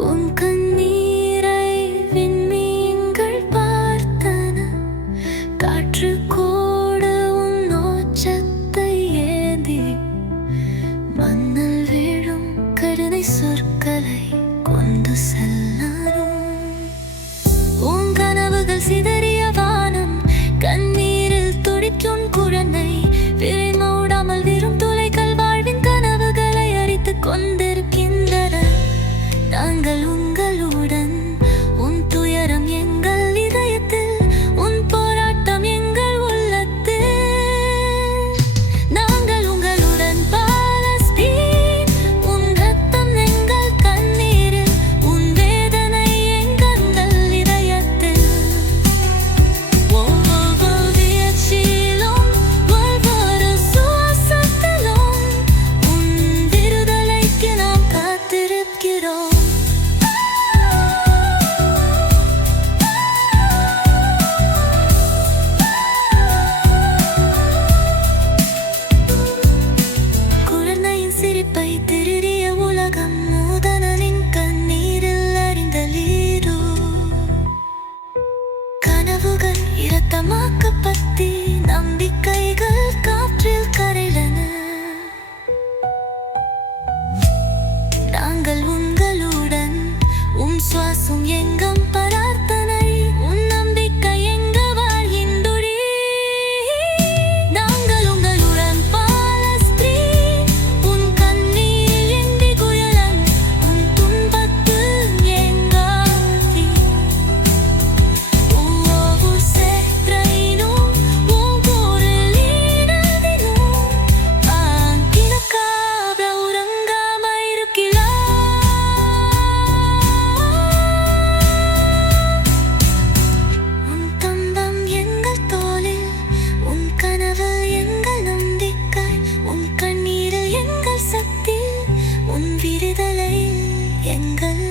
உன் கண்ணீரை விண்மீன்கள் பார்த்தன. காற்று கூட உன் ஓச்சத்தை ஏந்தி மண்ணில் விழும் கருணை சொற்களை கொண்டு செல்லணும். உன் கனவுகள் சிதறிய வானம், கண்ணீரில் துடிக்கும் குழந்தை, விரை மூடாமல் விரும் துளைகள் வாழ்வின் கனவுகளை அரித்துக் கொண்டிருக்கின்றன. நாங்கள் உங்களுடன், உன் துயரம் எங்கள் இதயத்தில், உன் போராட்டம் எங்கள் உள்ளத்தில். நாங்கள் உங்களுடன் பாலஸ்தீன், உன் ரத்தம் எங்கள் கண்ணீரில், உன் வேதனை எங்கள் இதயத்தில். ஒவ்வொரு வீழ்ச்சியிலும், ஒவ்வொரு சுவாசத்திலும் உன் விடுதலைக்கு நாம் காத்திருக்கிறோம். குழந்தையின் சிரிப்பை திருடிய உலகம் மூதனனின் கண்ணீரில் அறிந்தலீரோ. கனவுகள் இரத்தமாக்கப்பட்டு நம்பிக்கைகள் காற்றில் கரைந்தன. நாங்கள் உங்களுடன், உன் சுவாசம் எங்கும் பிரார்த்தனை, உன் நம்பிக்கை எங்கள் வாழ்வின் துடி. நாங்கள் உங்களுடன் பாலஸ்தீன், உன் கண்ணீர் எந்தி குயலன், உன் துன்பத்தில் எங்கள் ஆவி. ஒவ்வொரு சேற்றையிலும், ஒவ்வொரு இடத்திலும் கிழக்காக உறங்காம இருக்கிறோம். உன் தம்பம் எங்கள் தோளில், உன் கனவு எங்கள் நம்பிக்கை, உன் கண்ணீரில் எங்கள் சக்தி, உன் விடுதலை எங்கள்